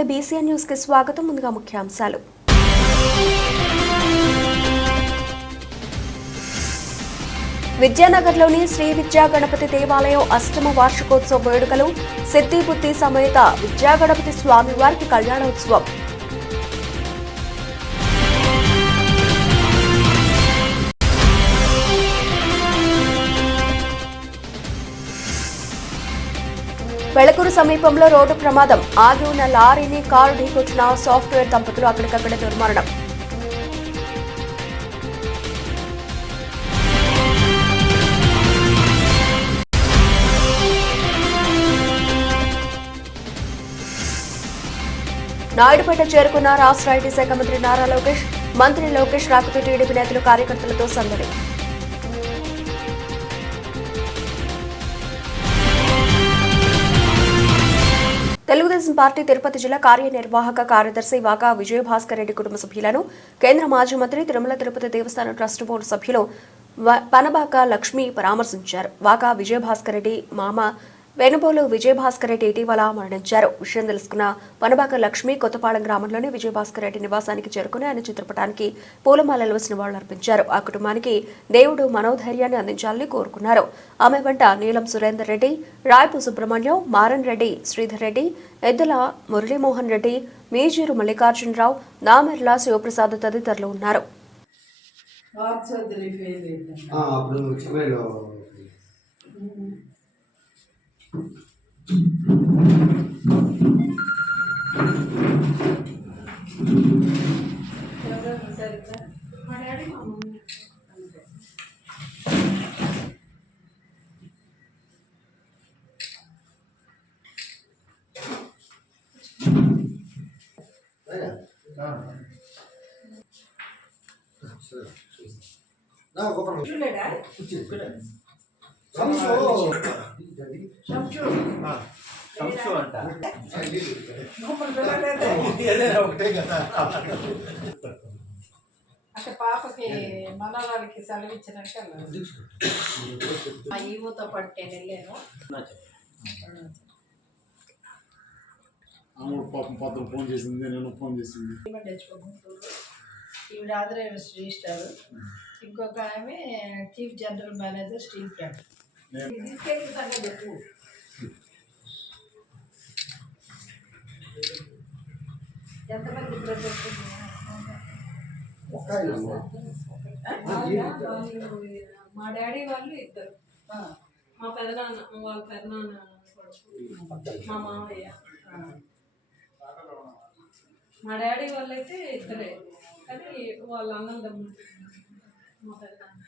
నమస్తే BCN news కి స్వాగతం. ముందుగా ముఖ్యాంశాలు. విద్యానగర్లోని శ్రీ విద్యా గణపతి దేవాలయం అష్టమ వార్షికోత్సవ వేడుకలు, సిద్ధిబుద్ధి సమేత విద్యా గణపతి స్వామివారికి కళ్యాణోత్సవం. వెళకూరు సమీపంలో రోడ్డు ప్రమాదం, ఆగి ఉన్న లారీని కారు ఢీకొచ్చిన సాఫ్ట్వేర్ దంపతులు అక్కడికక్కడే దుర్మరణం. నాయుడుపేట చేరుకున్న రాష్ట్ర ఐటీ శాఖ మంత్రి నారా లోకేష్. మంత్రి లోకేష్ రాకతో టీడీపీ నేతలు కార్యకర్తలతో సందడి. తెలుగుదేశం పార్టీ తిరుపతి జిల్లా కార్యనిర్వాహక కార్యదర్శి వాకా విజయభాస్కర్ రెడ్డి కుటుంబ సభ్యులను కేంద్ర మాజీ మంత్రి తిరుమల తిరుపతి దేవస్థానం ట్రస్ట్ బోర్డు సభ్యులు పనబాక లక్ష్మి పరామర్శించారు. వాకా విజయభాస్కర్ రెడ్డి మామ వెనుబోలు విజయభాస్కర్ రెడ్డి ఇటీవల మరణించారు. విషయం తెలుసుకున్న పనబాక లక్ష్మి కొత్తపాలెం గ్రామంలోని విజయభాస్కర్ రెడ్డి నివాసానికి చేరుకుని ఆయన చిత్రపటానికి పూలమాలలు వేసి నివాళులర్పించారు. ఆ కుటుంబానికి దేవుడు మనోధైర్యాన్ని అందించాలని కోరుకున్నారు. ఆమె వెంట నీలం సురేందర్ రెడ్డి, రాయపు సుబ్రహ్మణ్యం, మారన్ రెడ్డి, శ్రీధర్ రెడ్డి, ఎద్దుల మురళీమోహన్ రెడ్డి, మీజూరు మల్లికార్జునరావు, నామెర్ల శివప్రసాద్ తదితరులు ఉన్నారు. అంటే పాపకి మనవాళ్ళకి సెలవు ఇచ్చినాక మా ఈవోతో పాటు నేను వెళ్ళాను. పాపం పొద్దున ఫోన్ చేసింది, నేను ఫోన్ చేసింది. ఈవిడ ఆంధ్ర రిజిస్టారు, ఇంకొక ఆమె chief general manager steel plant. చెప్పు ఎంతమంది మా డాడీ వాళ్ళు ఇద్దరు, మా పెదనాన్న వాళ్ళ పెదనాన్న మా మామయ్య. మా డాడీ వాళ్ళు అయితే ఇద్దరే, కానీ వాళ్ళ అన్నదమ్ములు మా పెదనాన్న.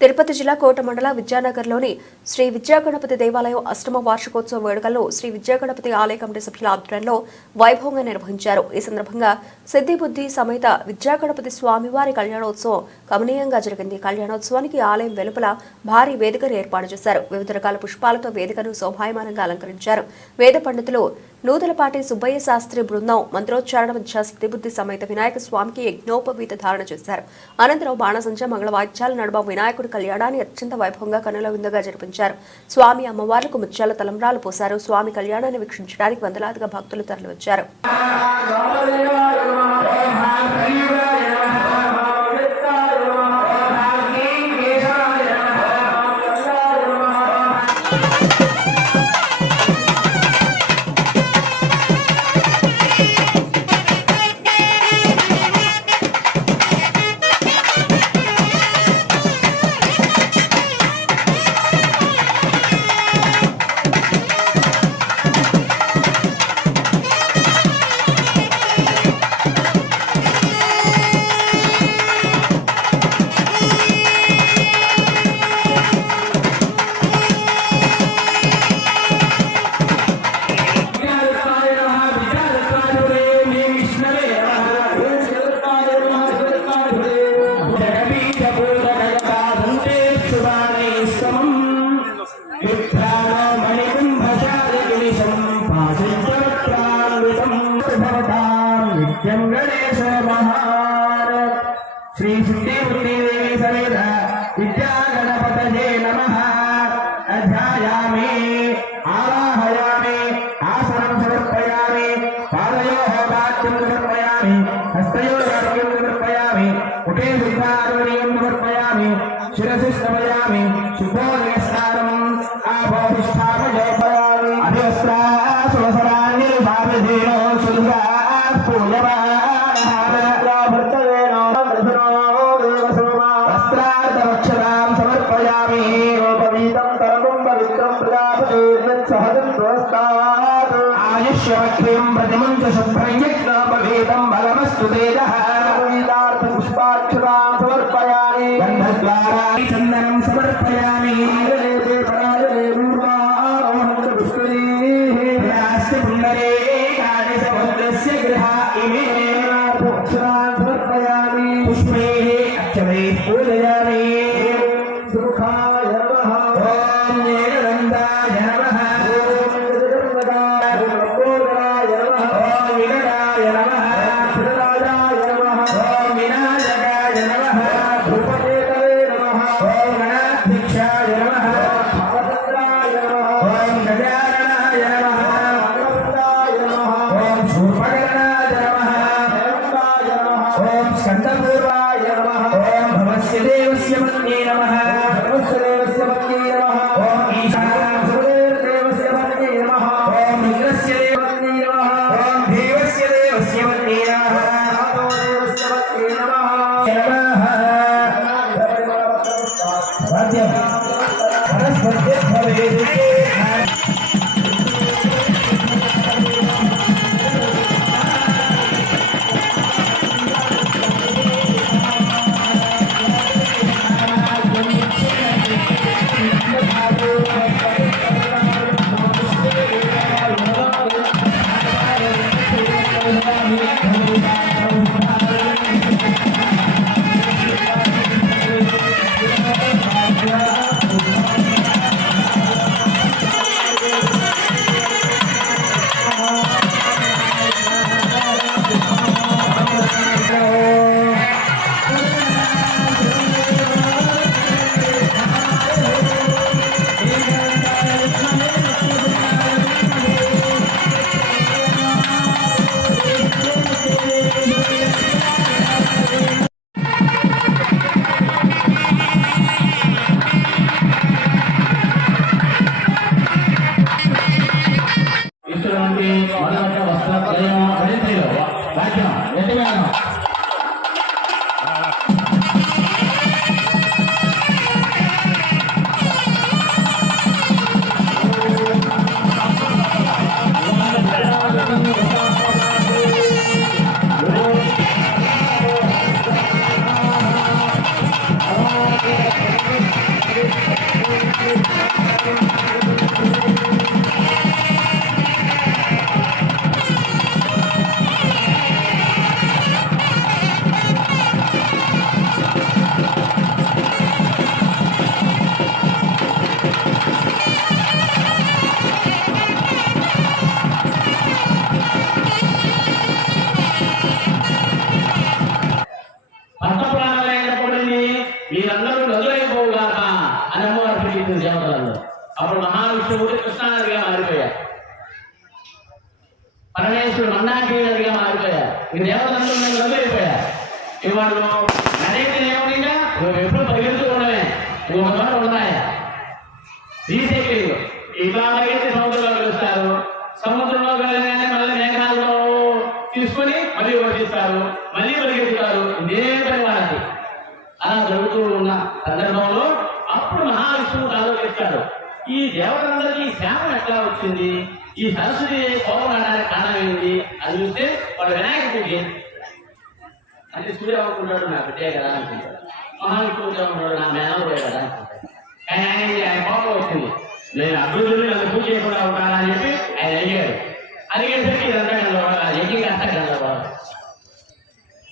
తిరుపతి జిల్లా కోట మండల విద్యానగర్లోని శ్రీ విద్యాగణపతి దేవాలయం అష్టమ వార్షికోత్సవ వేడుకలను శ్రీ విద్యాగణపతి ఆలయ కమిటీ సభ్యుల ఆధ్వర్యంలో వైభవంగా నిర్వహించారు. ఈ సందర్భంగా సిద్ధిబుద్ధి సమేత విద్యాగణపతి స్వామివారి కళ్యాణోత్సవం కమనీయంగా జరిగింది. కళ్యాణోత్సవానికి ఆలయం వెలుపల భారీ వేదికను ఏర్పాటు చేశారు. వివిధ రకాల పుష్పాలతో వేదికను శోభాయమానంగా అలంకరించారు. వేద పండితులు నూతలపాటి సుబ్బయ్య శాస్త్రి బృందం మంత్రోచ్చారణ మధ్య సిద్ధిబుద్ధి సమేత వినాయక స్వామికి యజ్ఞోపవీత ధారణ చేశారు. అనంతరం బాణసంచ మంగళ వాయిద్యాల నడుమ వినాయకుడి కళ్యాణాన్ని అత్యంత వైభవంగా కనుల విందుగా జరిపించారు. స్వామి అమ్మవార్లకు ముత్యాల తలంబ్రాలు పోశారు. స్వామి కళ్యాణాన్ని వీక్షించడానికి వందలాదిగా భక్తులు తరలివచ్చారు. नित्यं गणेश महान श्री सिद्धिबुद्धि देवी समेत विद्या गणपतये नमः अध्यायामि आवाहयामि आसनं समर्पयामि पादयोः पाद्यं समर्पयामि हस्तयोः अर्घ्यं समर्पयामि मुखे शुद्धार्घ्यं समर्पयामि शिरसि स्नापयामि शुद्धोदयस्नानम् आभोधिष्ठापयामि अभिवस्त्रा सुवसरान्निर्भावधेनो सुलभा पूजमानः भर्तवेनो मृधनो देवसोमा वस्त्रार्धवक्षरां समर्पयामि उपवीतं तरवं पवित्रं प्रजापतेर्यत्सहजं स्वस्तात् आयुष्यवक्ष्यं प्रतिमं च शुभ्रं यज्ञोपवीतं बलमस्तु तेजः पुष्पाक्षरां समर्पयामि गन्धद्वाराणि चन्दनं समर्पयामि पराजले पूर्वारोहं पुष्करीः पुण्डरे कानिसमुद्रस्य गृहा इमे अक्षरान् समर्पयामि पुष्पैः अक्षरैः पूजयामि सुखाय नमः ॐ नीलकण्ठाय नमः ॐ जगन्नाथाय नमः ॐ विकटाय नमः क्षीरराजाय नमः ॐ विनायकाय नमः धूपकेतवे नमः ॐ गणाध्यक्षाय नमः भावचन्द्राय नमः ॐ गजाननाय नमः मंगलवृन्दाय नमः ॐ शूर्पकर्णाय नमः हेमन्ताय नमः ॐ स्कन्दपूर्वाय नमः ॐ भवस्य देवस्य पत्न्यै नमः भवस्य देवस्य पत्न्यै नमः ॐ ईशानदेवस्य पत्न्यै नमः ॐ रुद्रस्य देवपत्न्यै नमः ॐ देवस्य देवस्य पत्न्यै नमः देवस्य पत्न्यै नमः वाद्यं वनस्पतिः भवेत् ఇటువంటి మొదట వస్త్రత్రయం ధరించిలో వాక్యం ఎట్టుగాను మీరందరూ నదులైపోవుగాక అని అమ్మవారు పిలిచింది దేవతలలో. అప్పుడు మహావిష్ణువుడు కృష్ణానదిగా మారిపోయారు, పరమేశ్వరుడు మందాకినదిగా మారిపోయారు. ఈ దేవతలందరూ నదులైపోయారు. ఇవాళ నదైతే ఏమనిగా ఎప్పుడు పరిగెడుతూ ఉండవే ఒక చోట ఉన్నాయా రీసైకిల్ ఇలా పరిగెత్తి సముద్రంలో కలుస్తారు. సముద్రంలో వెళ్ళగానే మళ్ళీ మేఘాలలో తీసుకొని మళ్ళీ వర్షిస్తారు, మళ్ళీ పరిగెత్తుతారు. ఇదే పని వాళ్ళకి. అలా జరుగుతూ ఉన్న సందర్భంలో అప్పుడు మహావిష్ణువు ఆలోచిస్తాడు, ఈ దేవతలందరికీ శాపం ఎట్లా వచ్చింది, ఈ సరస్వతి కోపం అనడానికి కారణం ఏంటి అని చూస్తే వాడు వినాయకుడికి అంటే సూర్య అనుకుంటాడు నా బిడ్డే కదా అనుకుంటాడు, మహావిష్ణువు అనుకుంటాడు నా మేనవే కదా అనుకుంటాడు. కానీ ఆయన కోపం వచ్చింది, నేను అభివృద్ధి నన్ను పూజ చేయకుండా ఉంటానా అని చెప్పి ఆయన అడిగాడు. అడిగేసరికి ఇదంతా యజ్ఞం కాస్త గందరగోళం.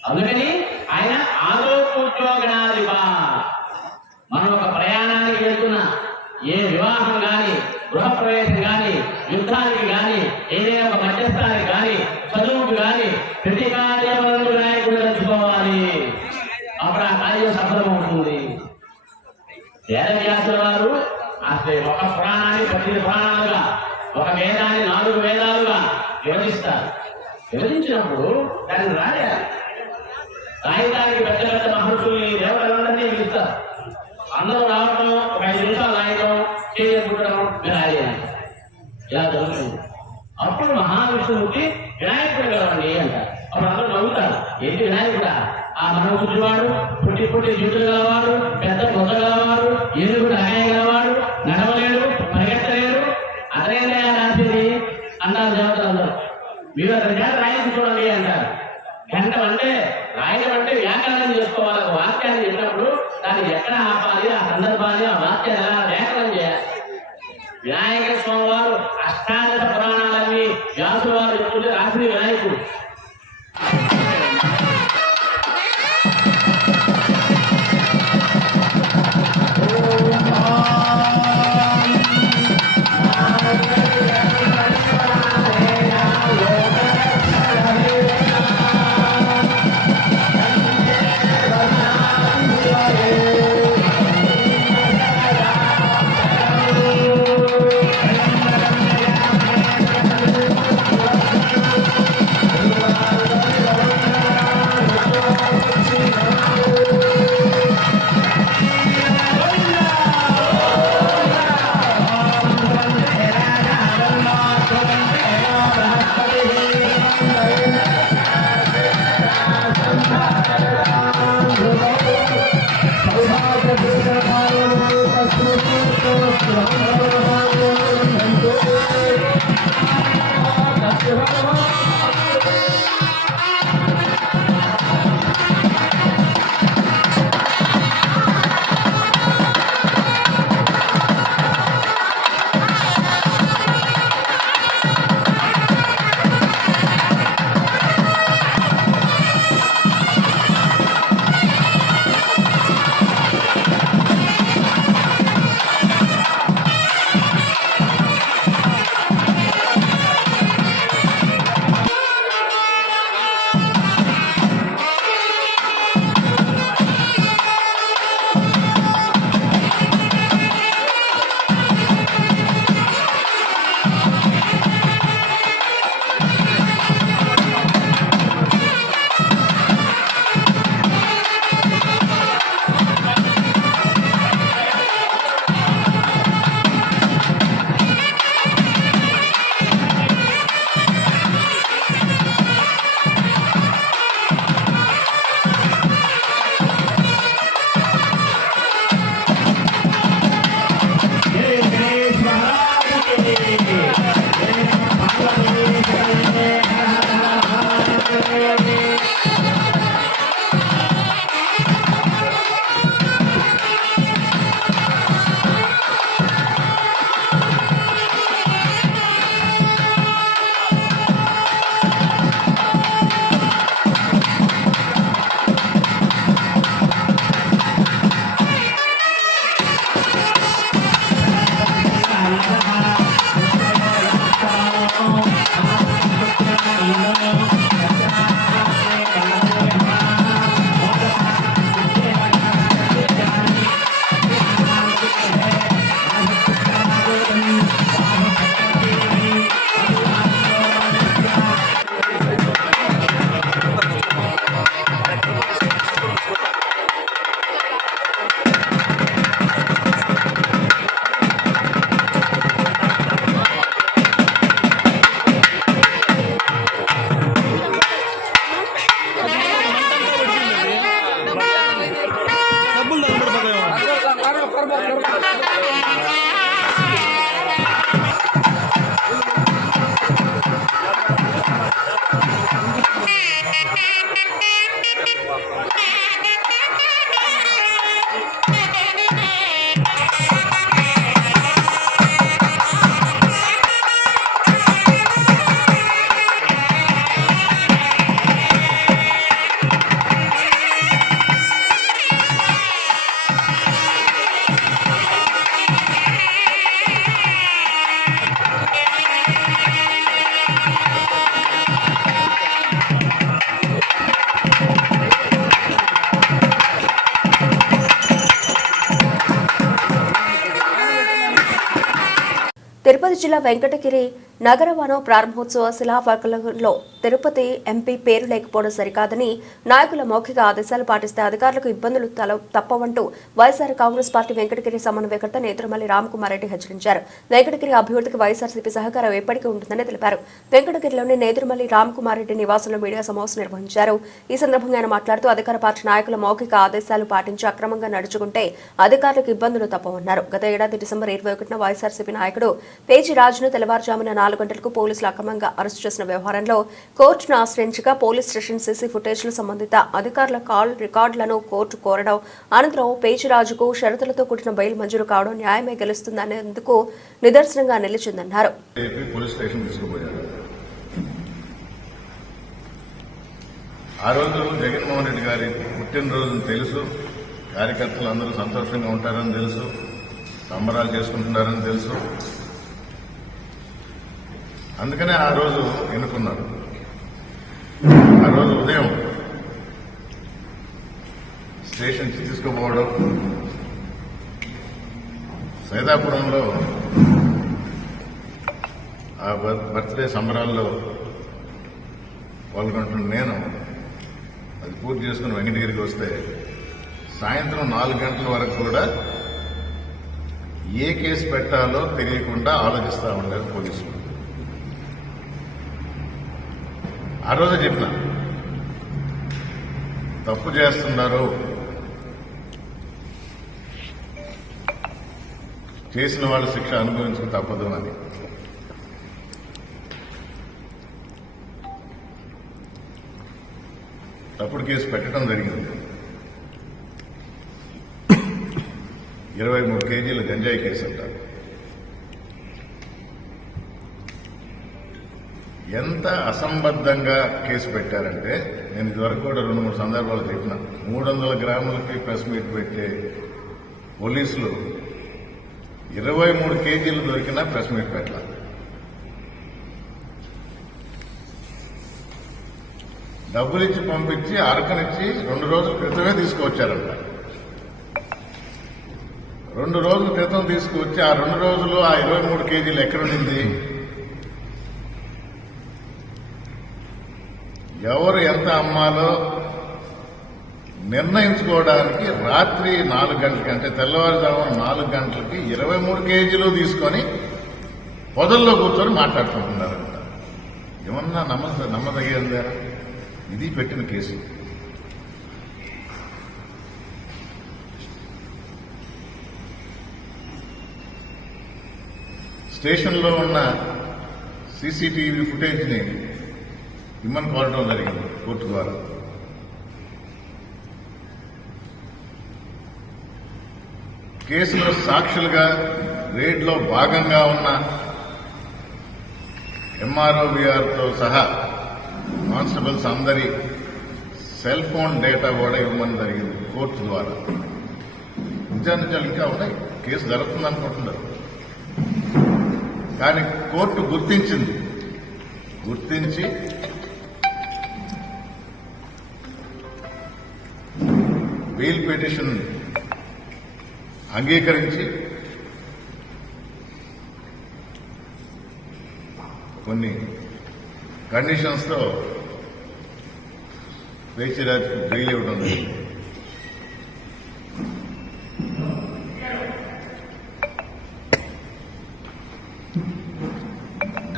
అందుకని ఆయన ఆలోకోద్యోగనాదివా, మనం ఒక ప్రయాణానికి వెళ్తున్నా, ఏ వివాహం కానీ, గృహప్రవేశం కానీ, యుద్ధానికి కానీ, ఏదైనా ఒక మధ్యస్థానికి కానీ, చదువుకు కానీ, ప్రతి కార్యం వేదవ్యాసుల వారు అసలు ఒక పురాణాన్ని 8 పురాణాలుగా, ఒక వేదాన్ని 4 వేదాలుగా విభజిస్తారు. విభజించినప్పుడు దాన్ని రాయాలి. రాయడానికి పెద్ద పెద్ద మహర్షుల్ని, దేవతలందరినీ పిలుస్తారు. అందరూ రావడం, ఒక 5 నిమిషాలు రాయడం, చేయడం, మీరు రాయాలి. ఇలా జరుగుతుంది. అప్పుడు మహావిష్ణువుకి వినాయకుడు కలవండి అంటారు. అప్పుడు అందరూ నవ్వుతారు. ఏంటి వినాయకుడా? ఆ మనం కూర్చువాడు, పుట్టి పుట్టి జుట్టులు గలవాడు, పెద్ద బొద్ద గలవాడు, ఏనుగుడు రాయగలవాడు, నడవలేడు, పరిగెత్తలేడు, అతనే రాసేది అన్నారు దేవతలందరూ. మీరు అతని చేత రాయించి చూడండి అంటారు. గంటం అంటే రాయడం అంటే వ్యాకరణం చేసుకోవాలి. ఒక వాక్యాన్ని చెప్పినప్పుడు దాన్ని ఎక్కడ ఆపాలి, ఆ సందర్భాన్ని, ఆ వాక్యాన్ని ఎలా వ్యాకరణం చేయాలి. వినాయక స్వామి వారు అష్టాదశ పురాణాలన్నీ వ్యాసుల వారు చెప్పుకుంటే రాసిన వినాయకుడు. తిరుపతి జిల్లా వెంకటగిరి నగరవనం ప్రారంభోత్సవ శిలాఫలకంలో తిరుపతి ఎంపీ పేరు లేకపోవడం సరికాదని నాయకుల మౌఖిక ఆదేశాలు పాటిస్తే అధికారులకు ఇబ్బందులు తప్పవంటూ వైఎస్ఆర్ కాంగ్రెస్ పార్టీ వెంకటగిరి సమన్వయకర్త నేత్రమల్లి రామకుమార్ రెడ్డి హెచ్చరించారు. వెంకటగిరి అభివృద్ధికి వైఎస్ఆర్సీపీ సహకారం ఎప్పటికీ ఉంటుందని తెలిపారు. వెంకటగిరిలోని నేత్రమల్లి రామకుమార్ రెడ్డి నివాసంలో మీడియా సమావేశం నిర్వహించారు. ఈ సందర్భంగా ఆయన మాట్లాడుతూ అధికార పార్టీ నాయకుల మౌఖిక ఆదేశాలు పాటించి అక్రమంగా నడుచుకుంటే అధికారులకు ఇబ్బందులు తప్పవన్నారు. గత ఏడాది డిసెంబర్ 21న వైఎస్ఆర్సీపీ నాయకుడు పేజీ రాజును తెల్లవారుజామున 4 గంటలకు పోలీసులు అక్రమంగా అరెస్టు చేసిన వ్యవహారంలో కోర్టును ఆశ్రయించగా పోలీస్ స్టేషన్ సీసీ ఫుటేజ్లు సంబంధిత అధికారుల కాల్ రికార్డులను కోర్టు కోరడం అనంతరం పేచిరాజుకు షరతులతో కూడిన బెయిల్ మంజూరు కావడం న్యాయమే గెలుస్తుందనేందుకు నిదర్శనంగా నిలిచిందన్నారు. ఆ రోజు జగన్మోహన్ రెడ్డి గారి పుట్టినరోజు తెలుసు, కార్యకర్తలు అందరూ సంతోషంగా ఉంటారని తెలుసు, సంబరాలు చేసుకుంటున్నారని తెలుసు. అందుకనే ఆ రోజు ఎన్నుకున్నారు. ఆ రోజు ఉదయం స్టేషన్కి తీసుకుపోవడం, సైదాపురంలో ఆ బర్త్డే సంబరాల్లో పాల్గొంటున్న నేను అది పూర్తి చేసుకుని వెంకటగిరికి వస్తే సాయంత్రం 4 గంటల వరకు కూడా ఏ కేసు పెట్టాలో తెలియకుండా ఆలోచిస్తూ ఉండారు పోలీసులు. ఆ రోజే చెప్పిన తప్పు చేస్తున్నారు, చేసిన వాళ్ళ శిక్ష అనుభవించక తప్పదు అని. తప్పుడు కేసు పెట్టడం జరిగింది. 23 కేజీల గంజాయి కేసు అంటారు. ఎంత అసంబద్ధంగా కేసు పెట్టారంటే, నేను ఇదివరకు కూడా 2-3 సందర్భాలు చెప్పిన, 300 గ్రాములకి ప్రెస్ మీట్ పెట్టే పోలీసులు 23 కేజీలు దొరికినా ప్రెస్ మీట్ పెట్టాలి. డబ్బులిచ్చి పంపించి అరకనిచ్చి 2 రోజుల క్రితమే తీసుకువచ్చారంట. 2 రోజుల క్రితం తీసుకువచ్చి ఆ 2 రోజులు ఆ 23 కేజీలు ఎక్కడుండింది? ఎవరు ఎంత అమ్మాలో నిర్ణయించుకోవడానికి రాత్రి 4 గంటలకి, అంటే తెల్లవారుజామున 4 గంటలకి 23 కేజీలు తీసుకొని పొదల్లో కూర్చొని మాట్లాడుకుంటున్నారంట. ఏమన్నా నమ్మదగిందా? ఇది పెట్టిన కేసు. స్టేషన్లో ఉన్న సీసీటీవీ ఫుటేజ్ని ఇమ్మని కోరడం జరిగింది కోర్టు ద్వారా. కేసులో సాక్షులుగా రేడ్లో భాగంగా ఉన్న ఎంఆర్ఓబిఆర్తో సహా కానిస్టేబుల్స్ అందరి సెల్ ఫోన్ డేటా కూడా ఇవ్వమని జరిగింది కోర్టు ద్వారా. నిజాలు ఇంకా ఉన్నాయి, కేసు జరుగుతుంది అనుకుంటున్నారు. కానీ కోర్టు గుర్తించి బెయిల్ పిటిషన్ అంగీకరించి కొన్ని కండిషన్స్తో పేచిరాజుకు బెయిల్ ఇవ్వడం జరిగింది.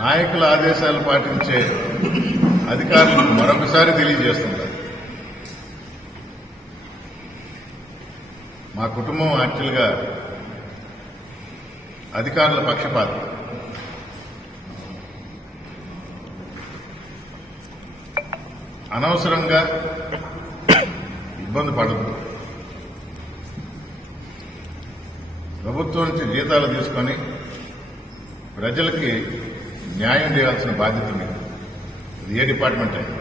నాయకుల ఆదేశాలు పాటించే అధికారులకు మరొకసారి తెలియజేస్తున్నారు, మా కుటుంబం యాక్చువల్గా అధికారుల పక్షపాతం. అనవసరంగా ఇబ్బంది పడదు. ప్రభుత్వం నుంచి జీతాలు తీసుకొని ప్రజలకి న్యాయం చేయాల్సిన బాధ్యత ఉంది. ఇది ఏ డిపార్ట్మెంట్ అయినా.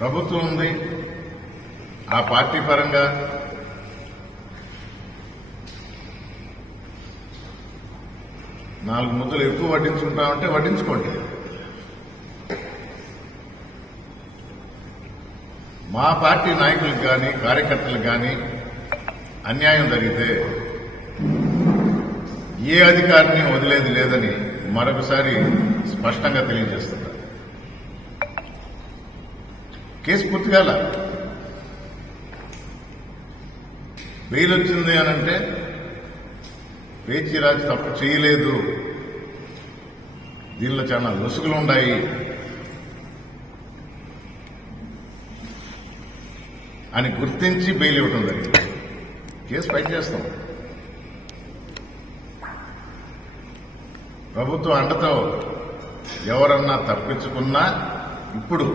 ప్రభుత్వం ఉంది, ఆ పార్టీ పరంగా నాలుగు ముద్దలు ఎక్కువ వడ్డించుకుంటామంటే వడ్డించుకోండి. మా పార్టీ నాయకులకు కానీ కార్యకర్తలకు కానీ అన్యాయం జరిగితే ఏ అధికారిని వదిలేది లేదని మరొకసారి స్పష్టంగా తెలియజేస్తున్నారు. కేసు పూర్తిగాల బెయిల్ వచ్చింది అనంటే పేచీరాజు తప్పు చేయలేదు, దీనిలో చాలా లొసుగులు ఉన్నాయి అని గుర్తించి బెయిల్ ఇవ్వడం జరిగింది. కేసు ఫైట్ చేస్తాం. ప్రభుత్వం అండతో ఎవరన్నా తప్పించుకున్నా ఇప్పుడు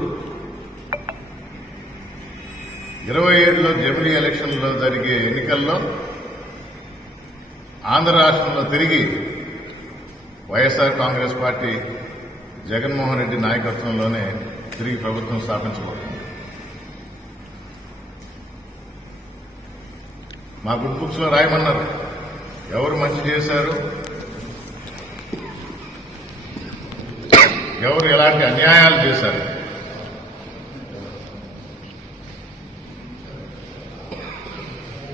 27లో జమిలీ ఎలక్షన్లో జరిగే ఎన్నికల్లో ఆంధ్ర రాష్ట్రంలో తిరిగి వైఎస్ఆర్ కాంగ్రెస్ పార్టీ జగన్మోహన్ రెడ్డి నాయకత్వంలోనే తిరిగి ప్రభుత్వం స్థాపించబోతుంది. మా గుడ్ బుక్స్ లో రాయమన్నారు ఎవరు మంచి చేశారు, ఎవరు ఎలాంటి అన్యాయాలు చేశారు.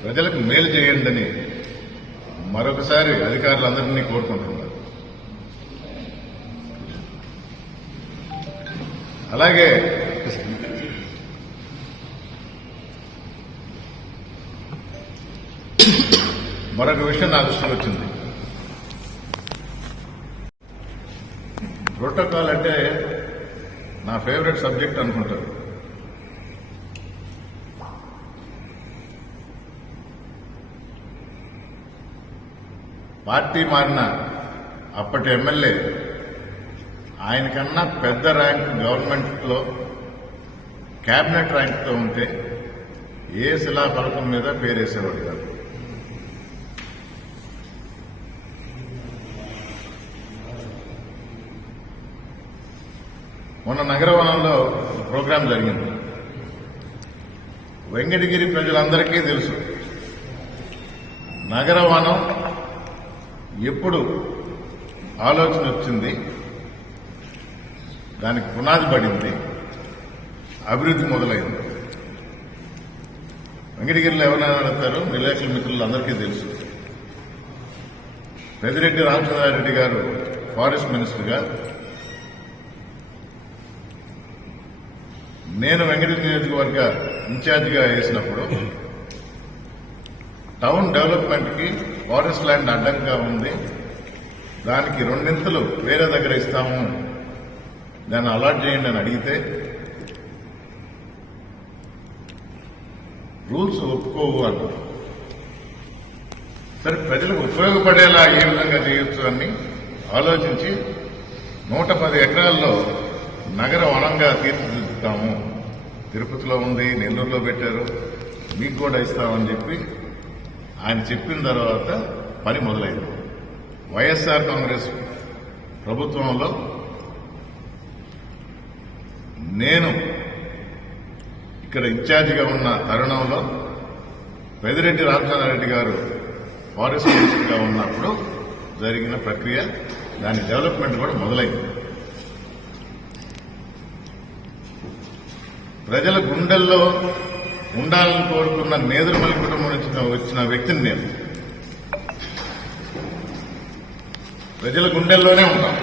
ప్రజలకు మేలు చేయండి అని మరొకసారి అధికారులందరినీ కోరుకుంటున్నారు. అలాగే మరొక విషయం నా దృష్టికి వచ్చింది. ప్రోటోకాల్ అంటే నా ఫేవరెట్ సబ్జెక్ట్ అనుకుంటారు. పార్టీ మారిన అప్పటి ఎమ్మెల్యే ఆయనకన్నా పెద్ద ర్యాంక్ గవర్నమెంట్లో క్యాబినెట్ ర్యాంక్తో ఉంటే ఏ శిలాఫలకం మీద పేరేసేవాడు కాదు. మొన్న నగరవనంలో ప్రోగ్రాం జరిగింది. వెంకటగిరి ప్రజలందరికీ తెలుసు నగరవనం ఎప్పుడు ఆలోచన వచ్చింది, దానికి పునాది పడింది, అభివృద్ధి మొదలైంది. వెంకటగిరిలో ఎవరైనా అడుగుతారు, విలేకరుల మిత్రులు అందరికీ తెలుసు. పెద్దిరెడ్డి రామచంద్రారెడ్డి గారు ఫారెస్ట్ మినిస్టర్గా, నేను వెంకటగిరి నియోజకవర్గ ఇన్ఛార్జిగా వేసినప్పుడు టౌన్ డెవలప్మెంట్ కి ఫారెస్ట్ ల్యాండ్ అడ్డంగా ఉంది, దానికి 2 వేరే దగ్గర ఇస్తాము, దాన్ని అలాట్ చేయండి అని అడిగితే రూల్స్ ఒప్పుకోవు అన్నారు. సరే ప్రజలకు ఉపయోగపడేలా ఏ విధంగా చేయొచ్చు అని ఆలోచించి 110 ఎకరాల్లో నగర వనంగా తీర్చిదిద్దుతాము, తిరుపతిలో ఉంది, నెల్లూరులో పెట్టారు, మీకు కూడా ఇస్తామని చెప్పి ఆయన చెప్పిన తర్వాత పని మొదలైంది. వైఎస్ఆర్ కాంగ్రెస్ ప్రభుత్వంలో నేను ఇక్కడ ఇన్ఛార్జిగా ఉన్న తరుణంలో పెద్దిరెడ్డి రామచంద్రారెడ్డి గారు ఫారెస్ట్ మినిస్టర్గా ఉన్నప్పుడు జరిగిన ప్రక్రియ, దాని డెవలప్మెంట్ కూడా మొదలైంది. ప్రజల గుండెల్లో ఉండాలని కోరుకున్న నేదురుమల్లి కుటుంబం నుంచి వచ్చిన వ్యక్తిని నేను. ప్రజల గుండెల్లోనే ఉంటాం.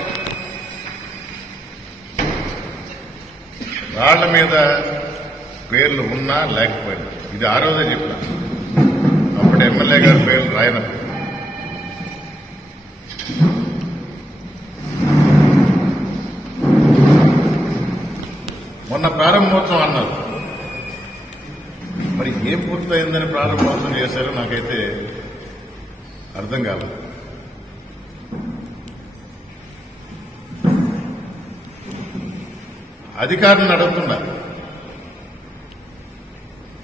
రాళ్ల మీద పేర్లు ఉన్నా లేకపోయినా, ఇది ఆ రోజే చెప్పిన, అప్పుడు ఎమ్మెల్యే గారి పేర్లు రాయనప్పుడు. మొన్న ప్రారంభోత్సవం అన్నారు, మరి ఏం పూర్తయిందని ప్రారంభోత్సవం చేశారో నాకైతే అర్థం కాలేదు. అధికారులను అడుగుతున్నా,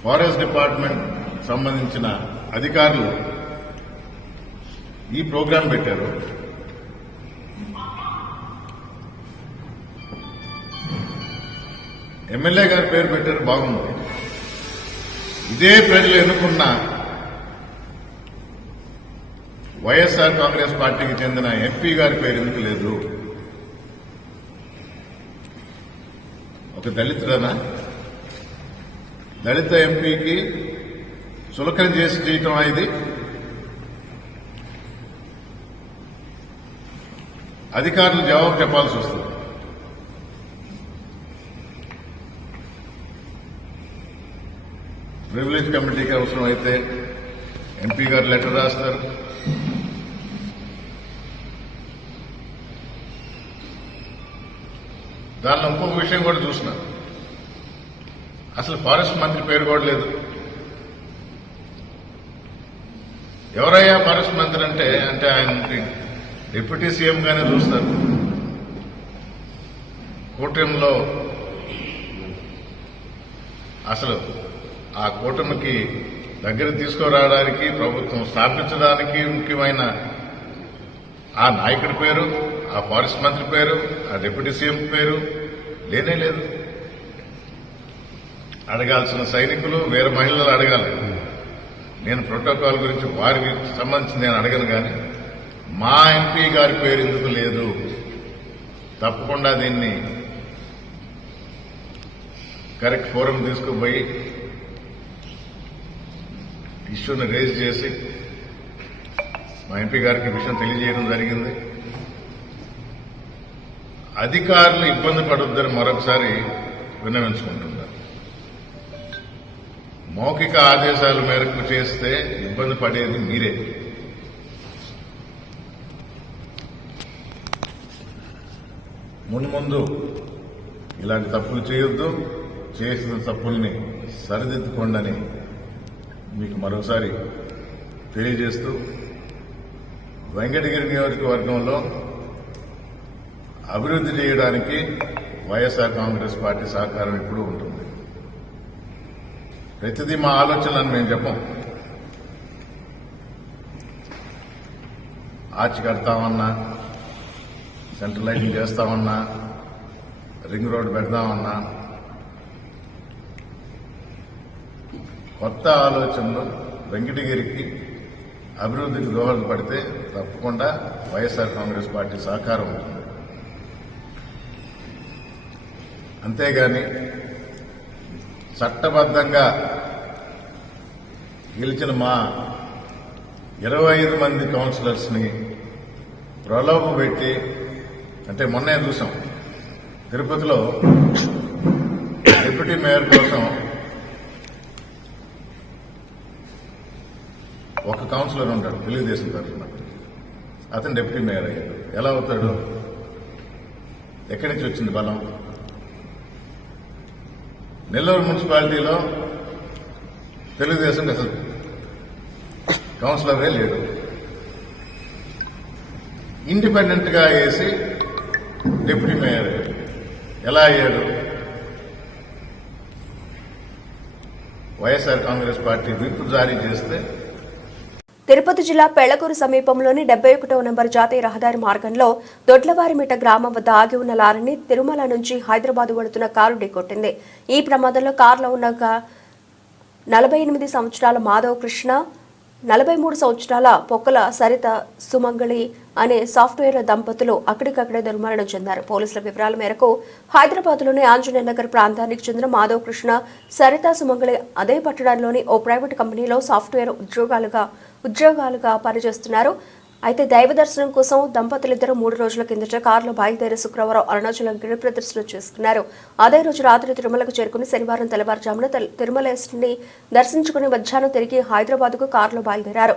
ఫారెస్ట్ డిపార్ట్మెంట్ సంబంధించిన అధికారులు ఈ ప్రోగ్రాం పెట్టారు, ఎమ్మెల్యే గారి పేరు పెట్టారు, బాగుంది. ఇదే ప్రజలు ఎన్నుకున్న వైఎస్ఆర్ కాంగ్రెస్ పార్టీకి చెందిన ఎంపీ గారి పేరు ఎందుకు లేదు? ఒక దళితుడనా? దళిత ఎంపీకి చులకన చేసి చేయటం ఇది. అధికారులు జవాబు చెప్పాల్సి వస్తుంది. ప్రివిలేజ్ కమిటీకి అవసరం అయితే ఎంపీ గారు లెటర్ రాస్తారు. దానిలో ఇంకొక విషయం కూడా చూసిన, అసలు ఫారెస్ట్ మంత్రి పేరు కూడా లేదు. ఎవరయ్యా ఫారెస్ట్ మంత్రి అంటే ఆయన డిప్యూటీ సీఎం గానే చూస్తారు. కూటమిలో అసలు ఆ కూటమికి దగ్గర తీసుకురావడానికి, ప్రభుత్వం స్థాపించడానికి ముఖ్యమైన ఆ నాయకుడి పేరు, ఆ ఫారెస్ట్ మంత్రి పేరు, ఆ డిప్యూటీ సీఎం పేరు లేనే లేదు. అడగాల్సిన సైనికులు వేరే మహిళలు అడగాలి. నేను ప్రోటోకాల్ గురించి వారికి సంబంధించి నేను అడగను, కానీ మా ఎంపీ గారి పేరు ఎందుకు లేదు? తప్పకుండా దీన్ని కరెక్ట్ ఫోరం తీసుకుపోయి ఇష్యూని రేజ్ చేసి మా ఎంపీ గారికి విషయం తెలియజేయడం జరిగింది. అధికారులు ఇబ్బంది పడొద్దని మరొకసారి విన్నవించుకుంటున్నారు. మౌఖిక ఆదేశాల మేరకు చేస్తే ఇబ్బంది పడేది మీరే. ముందు ఇలాంటి తప్పులు చేయొద్దు, చేసిన తప్పుల్ని సరిదిద్దుకోండి అని మీకు మరోసారి తెలియజేస్తూ, వెంకటగిరి నియోజకవర్గంలో అభివృద్ధి చేయడానికి వైఎస్ఆర్ కాంగ్రెస్ పార్టీ సహకారం ఎప్పుడూ ఉంటుంది. ప్రతిదీ మా ఆలోచనలను మేము చెప్పం. ఆర్చి కడతామన్నా, సెంట్రల్ లైటింగ్ చేస్తామన్నా, రింగ్ రోడ్ పెడదామన్నా, కొత్త ఆలోచనలు వెంకటగిరికి అభివృద్ధికి దోహదపడితే తప్పకుండా వైఎస్ఆర్ కాంగ్రెస్ పార్టీ సహకారం ఉంటుంది. అంతేగాని చట్టబద్ధంగా గెలిచిన మా 25 మంది కౌన్సిలర్స్ ని ప్రలోభ పెట్టి, అంటే మొన్నే చూసాం తిరుపతిలో డిప్యూటీ మేయర్ కోసం ఒక కౌన్సిలర్ ఉంటాడు తెలుగుదేశం తరఫున, అతను డిప్యూటీ మేయర్ అయ్యాడు. ఎలా అవుతాడు? ఎక్కడి నుంచి వచ్చింది బలం? నెల్లూరు మున్సిపాలిటీలో తెలుగుదేశం అసలు కౌన్సిలరే లేడు. ఇండిపెండెంట్ గా వేసి డిప్యూటీ మేయర్ ఎలా అయ్యాడు? వైఎస్ఆర్ కాంగ్రెస్ పార్టీ విప్ జారీ చేస్తే. తిరుపతి జిల్లా పెళ్లకూరు సమీపంలోని 71వ నంబర్ జాతీయ రహదారి మార్గంలో దొడ్లవారిమిట గ్రామం వద్ద ఆగి ఉన్న లారీని తిరుమల నుంచి హైదరాబాద్ వెళుతున్న కారు ఢీకొట్టింది. ఈ ప్రమాదంలో కారులో ఉన్న 48 సంవత్సరాల మాధవ్ కృష్ణ, 43 సంవత్సరాల పొక్కల సరిత సుమంగళి అనే సాఫ్ట్వేర్ దంపతులు అక్కడికక్కడే దుర్మరణం చెందారు. పోలీసుల వివరాల మేరకు హైదరాబాద్లోని ఆంజనేయ నగర్ ప్రాంతానికి చెందిన మాధవ్ కృష్ణ, సరిత సుమంగళి అదే పట్టణంలోని ఓ ప్రైవేట్ కంపెనీలో సాఫ్ట్వేర్ ఉద్యోగాలుగా పనిచేస్తున్నారు. అయితే దైవ దర్శనం కోసం దంపతులిద్దరూ 3 రోజుల కిందట కారులో బయలుదేరి శుక్రవారం అరుణాచలం గిరి ప్రదర్శన చేసుకున్నారు. అదే రోజు రాత్రి తిరుమలకు చేరుకుని శనివారం తెల్లవారుజామున తిరుమలేశ్వరుని దర్శించుకుని మధ్యాహ్నం తిరిగి హైదరాబాద్కు కారులో బయలుదేరారు.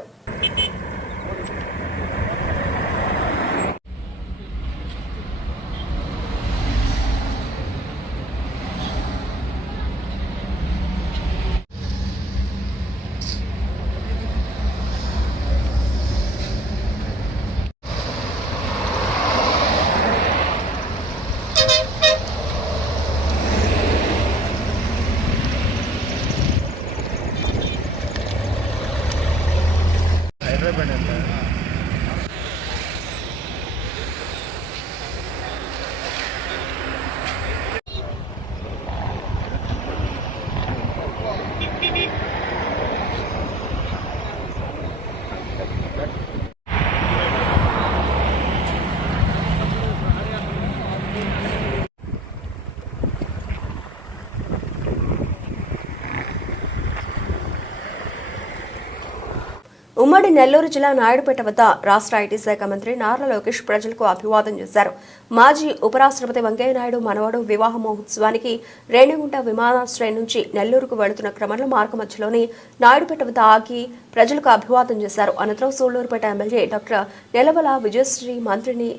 ఉమ్మడి నెల్లూరు జిల్లా నాయుడుపేట వద్ద రాష్ట్ర ఐటీ శాఖ మంత్రి నారా లోకేష్ ప్రజలకు అభివాదం చేశారు. మాజీ ఉపరాష్ట్రపతి వెంకయ్యనాయుడు మనవడు వివాహ మహోత్సవానికి రేణిగుంట విమానాశ్రయం నుంచి నెల్లూరుకు వెళుతున్న క్రమంలో మార్గ మధ్యలోని నాయుడుపేట వద్ద ఆగి ప్రజలకు అభివాదం చేశారు. అనంతరం సూళ్లూరుపేట ఎమ్మెల్యే డాక్టర్ నెలవల విజయశ్రీ మంత్రిని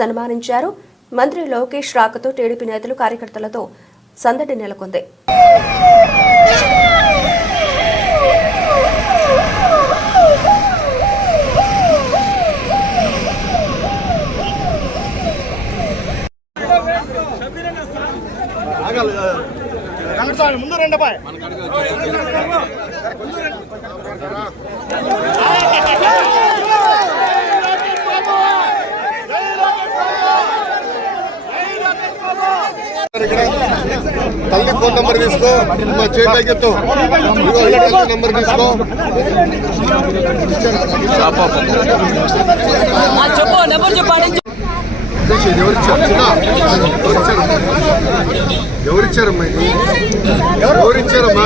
సన్మానించారు. మంత్రి లోకేష్ రాకతో టీడీపీ నేతలు కార్యకర్తలతో సందడి నెలకొంది. ముందు రండి బాయ్. తల్లి ఫోన్ నంబర్ తీసుకో, మా చేతితో నంబర్ తీసుకో. ఎవరిచ్చారమ్మా ఇది? ఎవరిచ్చారమ్మా?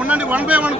ఉండండి, 1 by 1.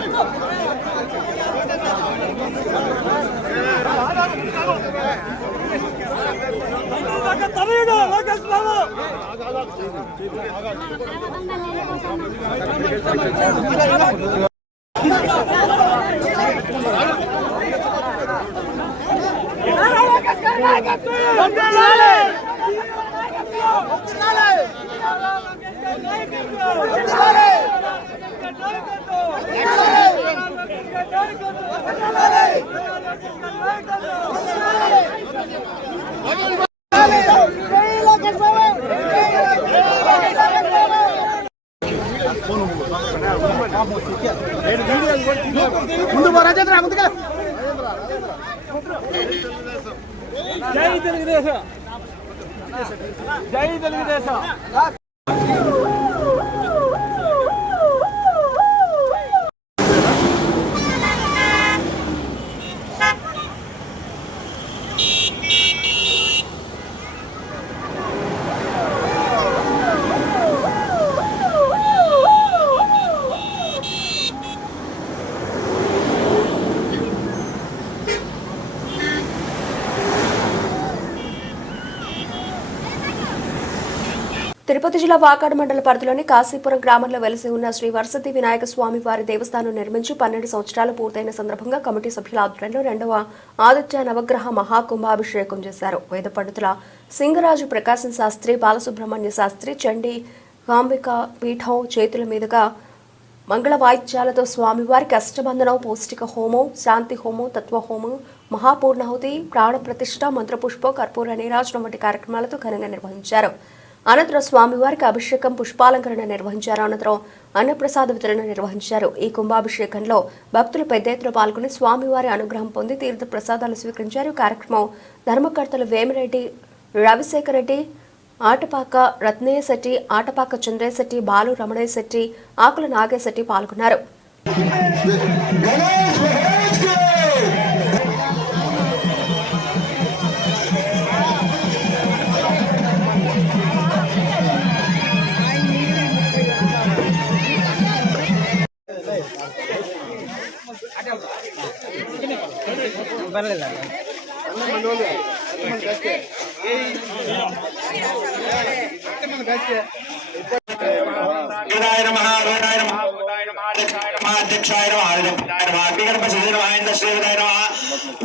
ముందు రాజేంద్ర ముందుగా. జై తెలుగుదేశం, జై తెలుగుదేశం. తిరుపతి జిల్లా వాకాడు మండల పరిధిలోని కాశీపురం గ్రామంలో వెలిసి ఉన్న శ్రీ వరసతి వినాయక స్వామి వారి దేవస్థానం నిర్మించి 12 సంవత్సరాలు పూర్తయిన సందర్భంగా కమిటీ సభ్యుల ఆధ్వర్యంలో 2వ ఆదిత్య నవగ్రహ మహాకుంభాభిషేకం చేశారు. వేద పండితుల సింగరాజు ప్రకాశం శాస్త్రి, బాలసుబ్రహ్మణ్య శాస్త్రి, చండీ కాంబిక పీఠం చేతుల మీదుగా మంగళ వాయిద్యాలతో స్వామివారికి అష్టబంధనం, పౌష్టిక హోమం, శాంతి హోమం, తత్వ హోమం, మహాపూర్ణాహుతి, ప్రాణ ప్రతిష్ఠ, మంత్రపుష్ప, కర్పూర నీరాజనం వంటి కార్యక్రమాలతో ఘనంగా నిర్వహించారు. అనంతరం స్వామివారికి అభిషేకం, పుష్పాలంకరణ నిర్వహించారు. అనంతరం అన్నప్రసాద వితరణ నిర్వహించారు. ఈ కుంభాభిషేకంలో భక్తులు పెద్ద ఎత్తున పాల్గొని స్వామివారి అనుగ్రహం పొంది తీర్థ ప్రసాదాలు స్వీకరించారు. కార్యక్రమం ధర్మకర్తలు వేమిరెడ్డి రవిశేఖర్ రెడ్డి, ఆటపాక రత్నయ్య శెట్టి, ఆటపాక చంద్రయ్య శెట్టి, బాలు రమణయ్య శెట్టి, ఆకుల నాగేశెట్టి పాల్గొన్నారు.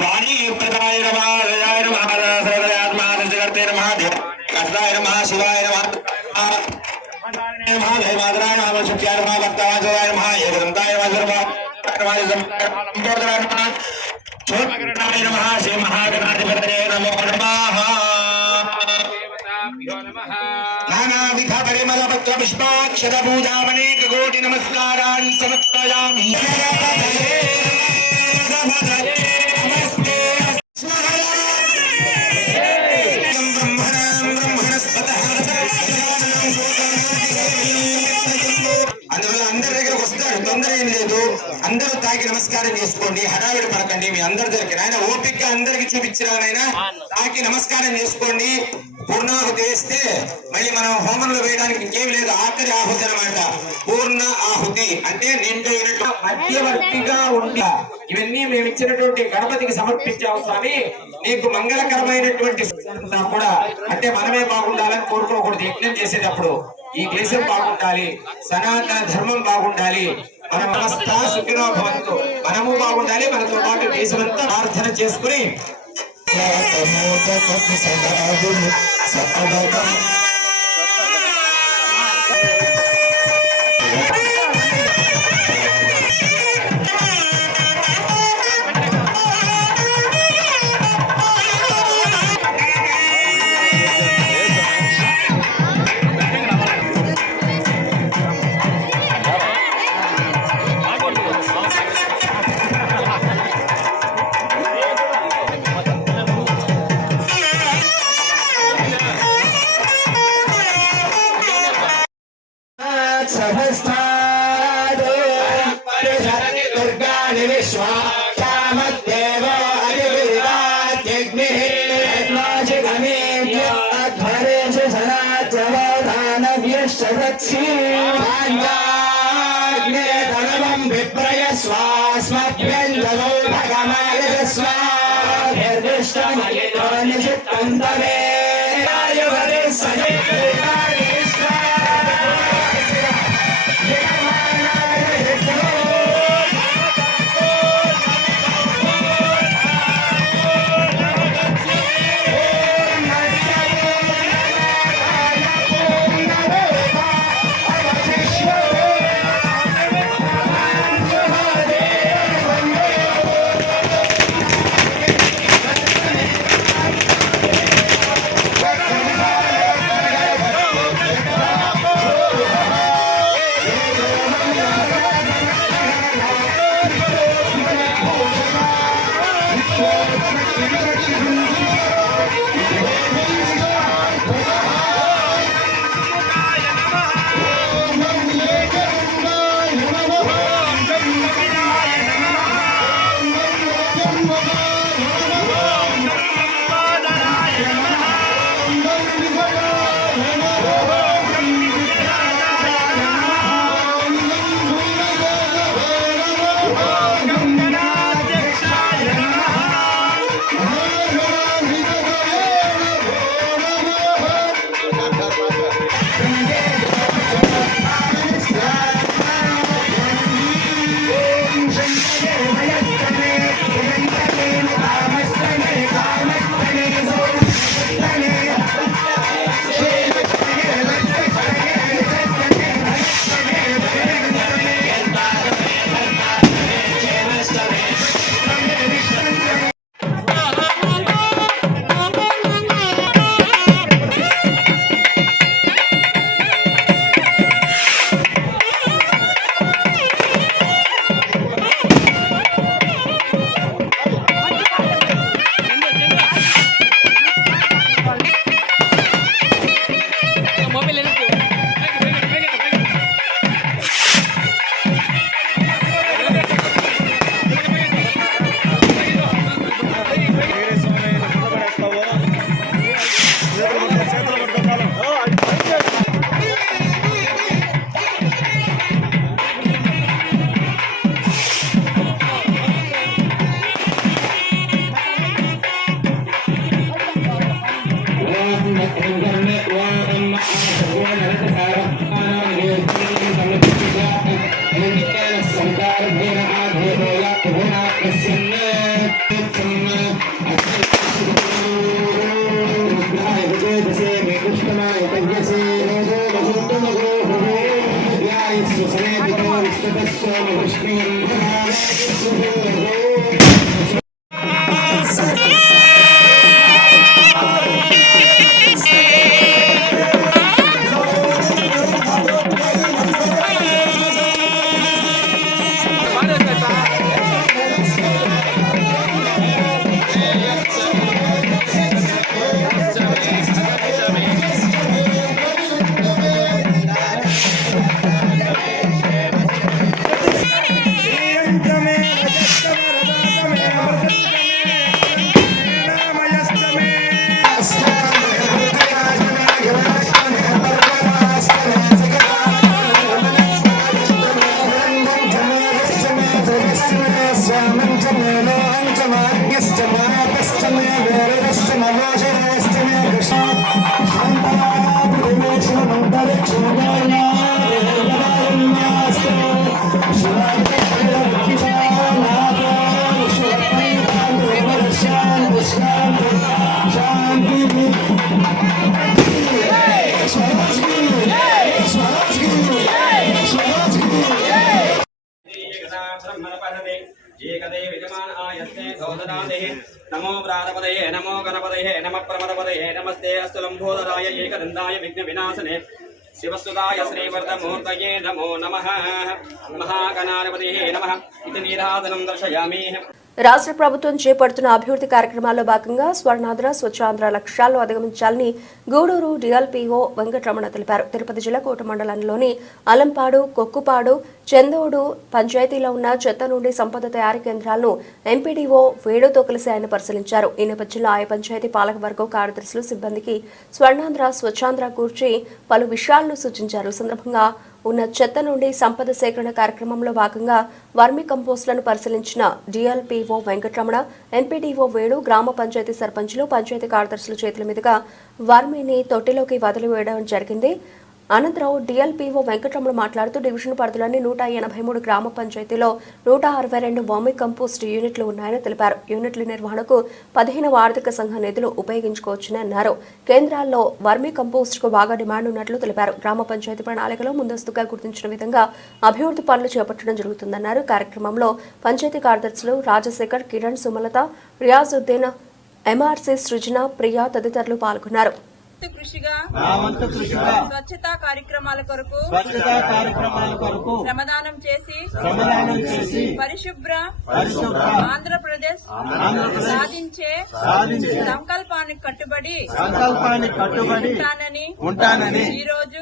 వాణి नमः जयाय नमः सर्वदयात्मा जगते नमः कष्टाय नमः शिवाय नमः नमः जय मातराय नमः सत्याय नमः भक्तवासवाय नमः एकदंताय नमः सर्वाय नमः छोटकरणाय नमः श्री महागणाधिपतये नमो नमः नानाविध परिमल पत्र पुष्पाक्षर पूजामनेक कोटि नमस्कारान् समर्पयामि नमस्ते అందువల్ల అందరి దగ్గరకు వస్తాడు, తొందర ఏం లేదు. అందరూ తాకి నమస్కారం చేసుకోండి, హడావిడి పడకండి. మీ అందరి దగ్గర ఆయన ఓపిక అందరికి చూపించరానైనా తాకి నమస్కారం చేసుకోండి. పూర్ణాహుతి వేస్తే మళ్ళీ మనం హోమంలో వేయడానికి ఇంకేం లేదు, ఆఖరి ఆహుతి అనమాట. పూర్ణ ఆహుతి అంటే నిండైనట్టు మధ్యవర్తిగా ఉండి ఇవన్నీ మేము ఇచ్చినటువంటి గణపతికి సమర్పించాము స్వామి, నీకు మంగళకరమైనటువంటి కూడా అంటే మనమే బాగుండాలని కోరుకోకూడదు. యజ్ఞం చేసేటప్పుడు ఈ దేశం బాగుండాలి, సనాతన ధర్మం బాగుండాలి, మన వ్యవస్థ సుఖినో భవంతు, మనము బాగుండాలి, మనతో పాటు దేశమంతా ప్రార్థన చేసుకుని संकार नमो प्राणपदये नमो गणपदये नमः प्रमदपदये नमस्ते अस्तु लंबोदराय एकदन्ताय विघ्न विनाशने शिवस्तुताय श्रीवर्धमूर्तये नमो नमः महागणाधिपतये नमः इति नीराजनं दर्शयामि। రాష్ట్ర ప్రభుత్వం చేపడుతున్న అభివృద్ధి కార్యక్రమాల్లో భాగంగా స్వర్ణాంధ్ర స్వచ్ఛాంధ్ర లక్ష్యాలను అధిగమించాలని గూడూరు డిఎల్పీఓ వెంకటరమణ తెలిపారు. తిరుపతి జిల్లా కోట మండలంలోని అలంపాడు, కొక్కుపాడు, చందోడు పంచాయతీలో ఉన్న చెత్త నుండి సంపద తయారీ కేంద్రాలను ఎంపీడీఓ వేణుతో కలిసి ఆయన పరిశీలించారు. ఈ నేపథ్యంలో ఆయా పంచాయతీ పాలకవర్గం కార్యదర్శులు సిబ్బందికి స్వర్ణాంధ్ర స్వచ్ఛాంధ్ర గురించి పలు విషయాలను సూచించారు. ఈ సందర్భంగా ఉన్న చెత్త నుండి సంపద సేకరణ కార్యక్రమంలో భాగంగా వర్మి కంపోస్టులను పరిశీలించిన డిఎల్పీఓ వెంకటరమణ, ఎంపీడీఓ వేణు, గ్రామ పంచాయతీ సర్పంచులు, పంచాయతీ కార్యదర్శుల చేతుల మీదుగా వర్మిని తొట్టిలోకి వదిలివేయడం జరిగింది. అనంతరం డిఎల్పీఓ వెంకటరమణ మాట్లాడుతూ డివిజన్ పరిధిలోని 183 గ్రామ పంచాయతీలో 162 వర్మి కంపోస్ట్ యూనిట్లు ఉన్నాయని తెలిపారు. యూనిట్ల నిర్వహణకు 15వ ఆర్థిక సంఘ నిధులు ఉపయోగించుకోవచ్చని అన్నారు. కేంద్రాల్లో వర్మి కంపోస్ట్కు బాగా డిమాండ్ ఉన్నట్లు తెలిపారు. గ్రామ పంచాయతీ ప్రణాళికలో ముందస్తుగా గుర్తించిన విధంగా అభివృద్ధి పనులు చేపట్టడం జరుగుతుందన్నారు. కార్యక్రమంలో పంచాయతీ కార్యదర్శులు రాజశేఖర్, కిరణ్, సుమలత, రియాజుద్దీన్, ఎంఆర్సీ సృజన, ప్రియా తదితరులు పాల్గొన్నారు. స్వచ్ఛతా కార్యక్రమాల కొరకు శ్రమదానం చేసి పరిశుభ్ర ఆంధ్రప్రదేశ్ సాధించే సంకల్పానికి కట్టుబడి ఉంటానని ఈ రోజు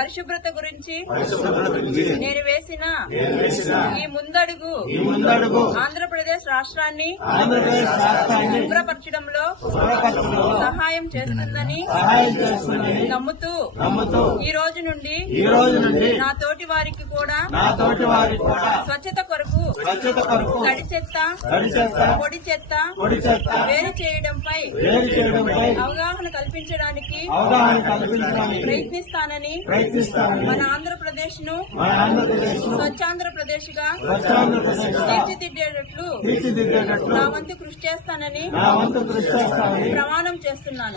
పరిశుభ్రత గురించి నేను వేసిన ఈ ముందడుగు ఆంధ్రప్రదేశ్ రాష్ట్రాన్ని శుభ్రపరచడంలో సహాయం చేస్తుందని నమ్ముతూ ఈ రోజు నుండి నా తోటి వారికి కూడా స్వచ్ఛత కొరకు తడి చెత్త, పొడి చెత్త వేరు చేయడంపై అవగాహన కల్పించడానికి ప్రయత్నిస్తానని మన ఆంధ్రప్రదేశ్ ను స్వచ్ఛాంధ్రప్రదేశ్ గా తీర్చిదిద్దేటట్లు నా వంతు కృషి చేస్తానని ప్రమాణం చేస్తున్నాను.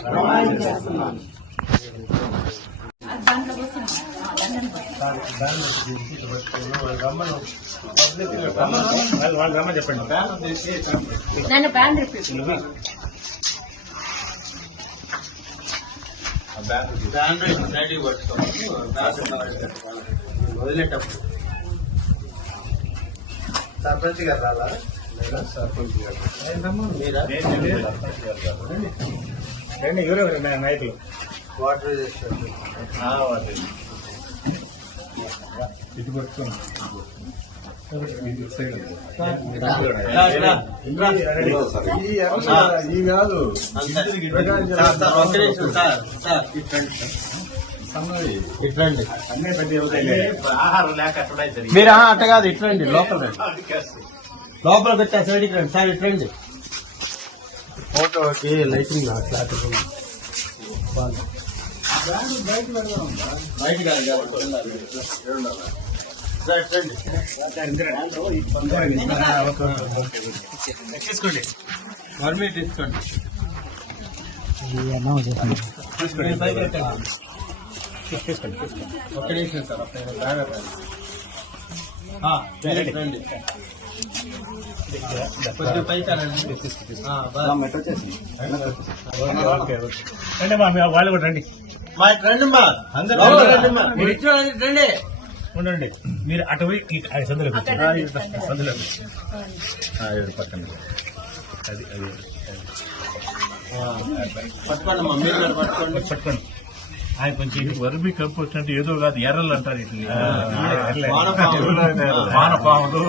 వదిలేటప్పుడు సర్పంచ్ గారు రాలా? సర్పంచ్ గారు మీరా? రండి, ఎవరెవరు నాయకులు? వాటర్ ఇటు పట్టుకోండి. ఈ కాదు ఇట్లండి అన్నీ పెద్ద ఆహారం లేక మీరు అట్ట కాదు, ఇట్లండి లోపల లోపల పెట్టా సైడ్కి రండి సార్, ఇట్లండి ఫోటోకి లైటింగ్ ఫ్లాట్ బయట తీసుకోండి, వర్మీ తీసుకోండి. తీసుకోండి. ఒక్క నిమిషం సార్, అప్పుడు బ్యానర్ రండి. కొంచెం పైకి రండి. వాళ్ళు కూడా రండి. మా రండి మా అందరూ రండి మా మీరు ఇచ్చిన రండి. ఉండండి, మీరు అటు పోయి సందులో సందులో పక్కన అది అది పట్టుకోండి మా మీరు కూడా పట్టుకోండి. పట్టుకోండి. ఆయన కొంచెం వరబి కప్పు వచ్చినట్టు ఏదో కాదు, ఎర్రలు అంటారు ఇట్లా వానపాములు.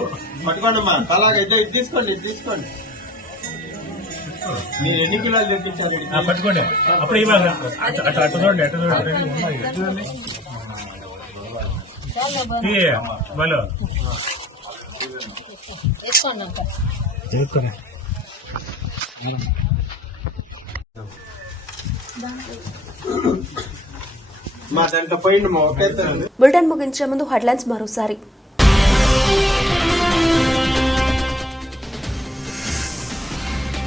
పట్టుకోండి మా అలాగైతే ఇది తీసుకోండి, ఇది తీసుకోండి. మీరు ఎన్ని కిలోలు తెప్పించారు? పట్టుకోండి. అప్పుడు ఇవాళ అటు అటు చూడండి, అటు చూడండి. చూడండి వాళ్ళు చేసుకోండి. మా దాంట్లో పోయింది మా ఒకే. బులెటిన్ ముగించే ముందు హెడ్లైన్స్ మరోసారి.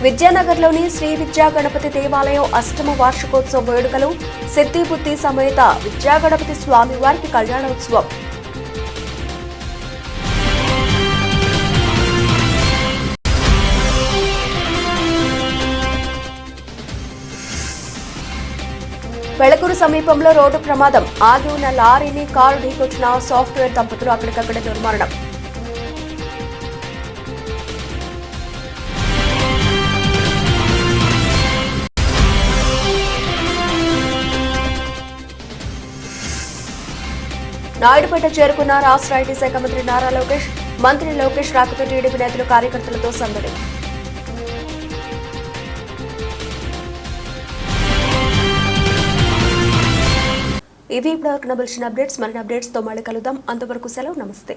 విద్యానగర్లోని శ్రీ విద్యా గణపతి దేవాలయం అష్టమ వార్షికోత్సవ వేడుకలు, సిద్ధిబుద్ధి సమేత విద్యా గణపతి స్వామివారికి కళ్యాణోత్సవం. వెళకూరు సమీపంలో రోడ్డు ప్రమాదం, ఆగి ఉన్న లారీని కారు ఢీకొచ్చిన సాఫ్ట్వేర్ దంపతులు అక్కడికక్కడే దుర్మరణం. నాయుడుపేట చేరుకున్న రాష్ట్ర ఐటీ శాఖ మంత్రి నారా లోకేష్. మంత్రి లోకేష్ రాకతో టీడీపీ నేతలు కార్యకర్తలతో సందడి. ఇవి ఇప్పుడు అప్డేట్స్. మరిన్ని అప్డేట్స్ తో మళ్ళీ కలుద్దాం. అంతవరకు సెలవు. నమస్తే.